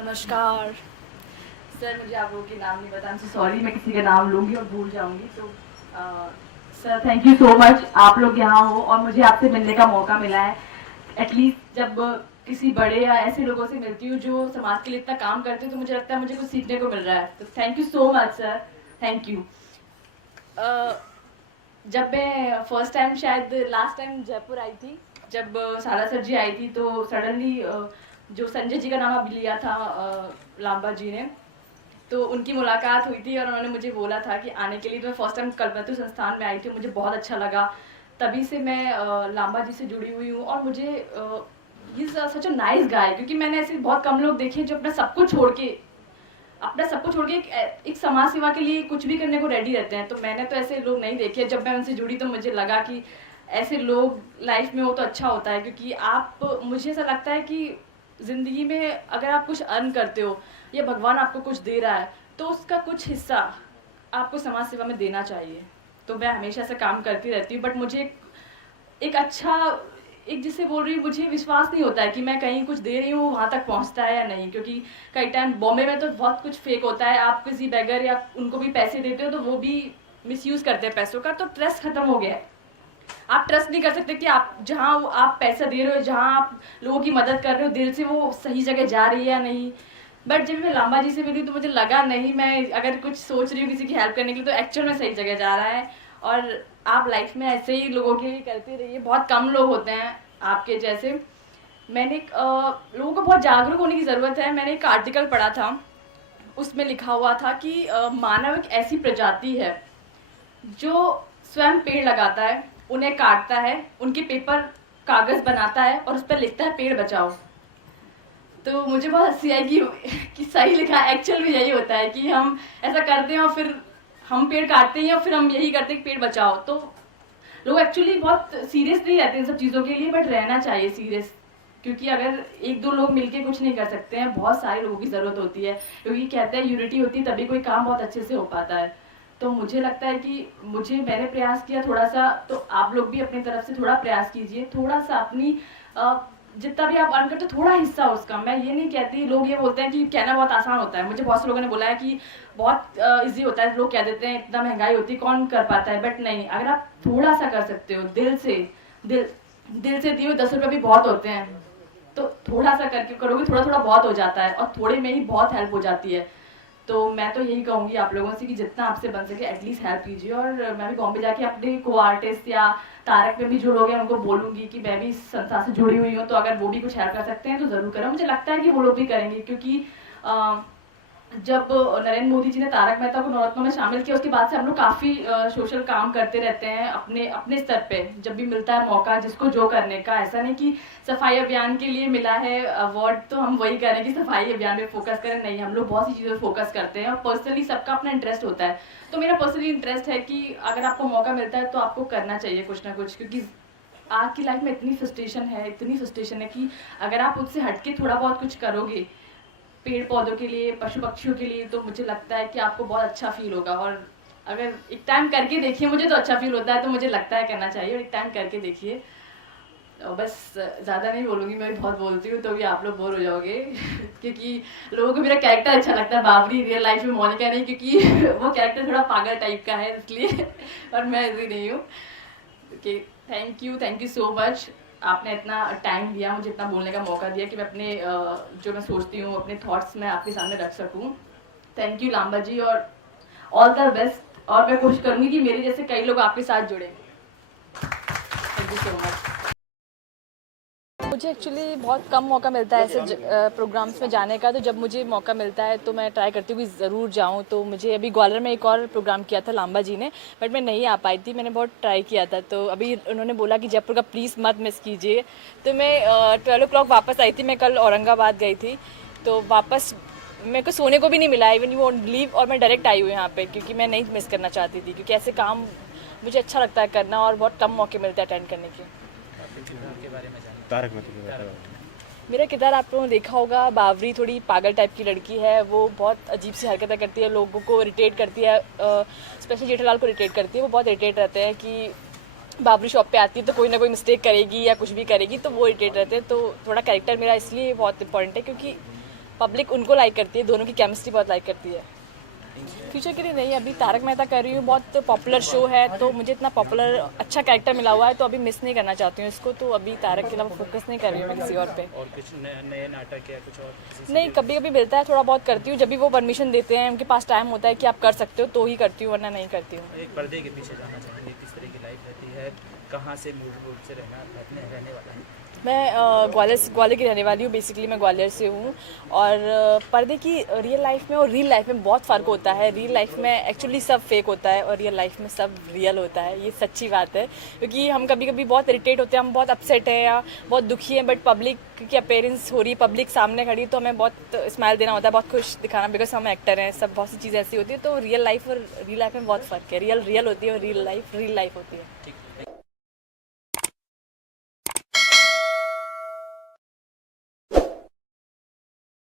नमस्कार सर, मुझे आप लोगों के नाम नहीं पता, सॉरी, मैं किसी का नाम लूँगी और भूल जाऊँगी। तो sir thank you so much, आप लोग यहाँ हो और मुझे आपसे मिलने का मौका मिला है। एटलीस्ट जब किसी बड़े या ऐसे लोगों से मिलती हूँ जो समाज के लिए इतना काम करते हैं, तो मुझे लगता है मुझे कुछ सीखने को मिल रहा है। तो thank you so much sir, thank you. जब मैं फर्स्ट टाइम, शायद लास्ट टाइम जयपुर आई थी, जब सारा सर जी आई थी, तो सडनली जो संजय जी का नाम अभी लिया था लांबा जी ने, तो उनकी मुलाकात हुई थी और उन्होंने मुझे बोला था कि आने के लिए। तो मैं फर्स्ट टाइम कल्पतरू संस्थान में आई थी, मुझे बहुत अच्छा लगा। तभी से मैं लांबा जी से जुड़ी हुई हूँ और मुझे he is such a nice guy, क्योंकि मैंने ऐसे बहुत कम लोग देखे जो अपना सब कुछ छोड़ के एक समाज सेवा के लिए कुछ भी करने को रेडी रहते हैं। तो मैंने तो ऐसे लोग नहीं देखे। जब मैं उनसे जुड़ी तो मुझे लगा कि ऐसे लोग लाइफ में हो तो अच्छा होता है, क्योंकि मुझे ऐसा लगता है कि ज़िंदगी में अगर आप कुछ अर्न करते हो या भगवान आपको कुछ दे रहा है, तो उसका कुछ हिस्सा आपको समाज सेवा में देना चाहिए। तो मैं हमेशा से काम करती रहती हूँ, बट मुझे एक अच्छा, एक जिससे बोल रही हूँ, मुझे विश्वास नहीं होता है कि मैं कहीं कुछ दे रही हूँ वहाँ तक पहुँचता है या नहीं। क्योंकि कई टाइम बॉम्बे में तो बहुत कुछ फेक होता है, आप किसी बेगर या उनको भी पैसे देते हो तो वो भी मिसयूज़ करते हैं पैसों का। तो ट्रस्ट खत्म हो गया है। आप ट्रस्ट नहीं कर सकते कि आप जहाँ आप पैसा दे रहे हो, जहाँ आप लोगों की मदद कर रहे हो दिल से, वो सही जगह जा रही है या नहीं। बट जब मैं लांबा जी से मिली तो मुझे लगा नहीं, मैं अगर कुछ सोच रही हूँ किसी की हेल्प करने के लिए तो एक्चुअल में सही जगह जा रहा है। और आप लाइफ में ऐसे ही लोगों के लिए करते रहिए। बहुत कम लोग होते हैं आपके जैसे। लोगों को बहुत जागरूक होने की ज़रूरत है। मैंने एक आर्टिकल पढ़ा था, उसमें लिखा हुआ था कि मानव एक ऐसी प्रजाति है जो स्वयं पेड़ लगाता है, उन्हें काटता है, उनके पेपर कागज़ बनाता है और उस पर लिखता है पेड़ बचाओ। तो मुझे बहुत हंसी आई कि सही लिखा है। एक्चुअल में यही होता है कि हम ऐसा करते हैं और फिर हम पेड़ काटते हैं और फिर हम यही करते हैं कि पेड़ बचाओ। तो लोग एक्चुअली बहुत सीरियस नहीं रहते इन सब चीज़ों के लिए, बट रहना चाहिए सीरियस। क्योंकि अगर एक दो लोग मिलके कुछ नहीं कर सकते हैं, बहुत सारे लोगों की ज़रूरत होती है। क्योंकि कहते हैं यूनिटी होती है तभी कोई काम बहुत अच्छे से हो पाता है। तो मुझे लगता है कि मैंने प्रयास किया थोड़ा सा, तो आप लोग भी अपनी तरफ से थोड़ा प्रयास कीजिए। थोड़ा सा अपनी जितना भी आप अर्न करते हो थोड़ा हिस्सा उसका। मैं ये नहीं कहती, लोग ये बोलते हैं कि कहना बहुत आसान होता है। मुझे बहुत से लोगों ने बोला है कि बहुत ईजी होता है, लोग कह देते हैं इतना महंगाई होती है कौन कर पाता है। बट नहीं, अगर आप थोड़ा सा कर सकते हो दिल से, दिल से दिए हुए 10 रुपये भी बहुत होते हैं। तो थोड़ा सा करके करोगे, थोड़ा थोड़ा बहुत हो जाता है और थोड़े में ही बहुत हेल्प हो जाती है। तो मैं तो यही कहूँगी आप लोगों से कि जितना आपसे बन सके एटलीस्ट हेल्प कीजिए। और मैं भी बॉम्बे जाके अपने को आर्टिस्ट या तारक में भी जो लोग हैं उनको बोलूँगी कि मैं भी इस संस्था से जुड़ी हुई हूँ, तो अगर वो भी कुछ हेल्प कर सकते हैं तो ज़रूर करें। मुझे लगता है कि वो लोग भी करेंगे, क्योंकि जब नरेंद्र मोदी जी ने तारक मेहता को नवरत्नों में शामिल किया, उसके बाद से हम लोग काफ़ी सोशल काम करते रहते हैं अपने अपने स्तर पे। जब भी मिलता है मौका जिसको जो करने का, ऐसा नहीं कि सफाई अभियान के लिए मिला है अवार्ड तो हम वही करें कि सफाई अभियान में फोकस करें। नहीं, हम लोग बहुत सी चीज़ों पर फोकस करते हैं और पर्सनली सबका अपना इंटरेस्ट होता है। तो मेरा पर्सनली इंटरेस्ट है कि अगर आपको मौका मिलता है तो आपको करना चाहिए कुछ ना कुछ। क्योंकि आज की लाइफ में इतनी फ्रस्ट्रेशन है कि अगर आप उससे हटके थोड़ा बहुत कुछ करोगे पेड़ पौधों के लिए, पशु पक्षियों के लिए, तो मुझे लगता है कि आपको बहुत अच्छा फील होगा। और अगर एक टाइम करके देखिए, मुझे तो अच्छा फील होता है, तो मुझे लगता है करना चाहिए। और एक टाइम करके देखिए। और बस ज़्यादा नहीं बोलूँगी, मैं भी बहुत बोलती हूँ तो भी आप लोग बोर हो जाओगे क्योंकि लोगों को मेरा कैरेक्टर अच्छा लगता है, बाबरी। रियल लाइफ में मोनिका नहीं, क्योंकि वो कैरेक्टर थोड़ा पागल टाइप का है इसलिए और मैं ऐसी नहीं हूँ। Okay, thank you so much. आपने इतना टाइम दिया, मुझे इतना बोलने का मौका दिया कि मैं अपने जो मैं सोचती हूँ, अपने थॉट्स मैं आपके सामने रख सकूँ। थैंक यू लांबा जी, और ऑल द बेस्ट। और मैं कोशिश करूँगी कि मेरे जैसे कई लोग आपके साथ जुड़े। Thank you so much. मुझे एक्चुअली बहुत कम मौका मिलता है ऐसे प्रोग्राम्स में जाने का। तो जब मुझे मौका मिलता है तो मैं ट्राई करती हूँ कि ज़रूर जाऊँ। तो मुझे अभी ग्वालियर में एक और प्रोग्राम किया था लांबा जी ने, बट मैं नहीं आ पाई थी। मैंने बहुत ट्राई किया था। तो अभी उन्होंने बोला कि जयपुर का प्लीज़ मत मिस कीजिए। तो मैं 12 o'clock वापस आई थी। मैं कल औरंगाबाद गई थी, तो वापस मेरे को सोने को भी नहीं मिला, इवन यू वोंट बिलीव। और मैं डायरेक्ट आई हूँ यहाँ पे, क्योंकि मैं नहीं मिस करना चाहती थी, क्योंकि ऐसे काम मुझे अच्छा लगता है करना और बहुत कम मौके मिलते हैं अटेंड करने के। तारक मेहता के बारे में मेरा किरदार आप लोगों ने देखा होगा, बावरी थोड़ी पागल टाइप की लड़की है। वो बहुत अजीब सी हरकतें करती है, लोगों को इरिटेट करती है, स्पेशली जेठालाल को इरिटेट करती है। वो बहुत इरिटेट रहते हैं कि बाबरी शॉप पे आती है तो कोई ना कोई मिस्टेक करेगी या कुछ भी करेगी, तो वो इरिटेट रहते हैं। तो थोड़ा कैरेक्टर मेरा इसलिए बहुत इंपॉर्टेंट है, क्योंकि पब्लिक उनको लाइक करती है, दोनों की केमिस्ट्री बहुत लाइक करती है। फ्यूचर के लिए नहीं, अभी तारक मेहता कर रही हूँ, बहुत पॉपुलर शो है, तो मुझे इतना पॉपुलर अच्छा कैरेक्टर मिला हुआ है, तो अभी मिस नहीं करना चाहती हूँ इसको, तो अभी तारक के अलावा फोकस नहीं कर रही हूँ मैं किसी और पे। और कुछ नए नाटक या कुछ और नहीं, कभी कभी मिलता है, थोड़ा बहुत करती हूँ, जब भी वो परमिशन देते हैं, उनके पास टाइम होता है कि आप कर सकते हो तो ही करती हूँ, वरना नहीं करती हूँ। एक पर्दे के पीछे जाना चाहेंगे, किस तरह की लाइफ रहती है, कहाँ से मूल रूप से रहने वाला है? मैं ग्वालियर की रहने वाली हूँ, बेसिकली मैं ग्वालियर से हूँ। और पर्दे की रियल लाइफ में और रियल लाइफ में बहुत फ़र्क होता है। रियल लाइफ में एक्चुअली सब फेक होता है और रियल लाइफ में सब रियल होता है, ये सच्ची बात है। क्योंकि हम कभी कभी बहुत इरिटेट होते हैं, हम बहुत अपसेट हैं या बहुत दुखी हैं, बट पब्लिक की अपीयरेंस हो रही है, पब्लिक सामने खड़ी, तो हमें बहुत स्माइल देना होता है, बहुत खुश दिखाना, बिकॉज हम एक्टर हैं, सब बहुत सी चीज़ें ऐसी होती है। तो रियल लाइफ और रियल लाइफ में बहुत फ़र्क है। रियल होती है और रियल लाइफ होती है। ठीक।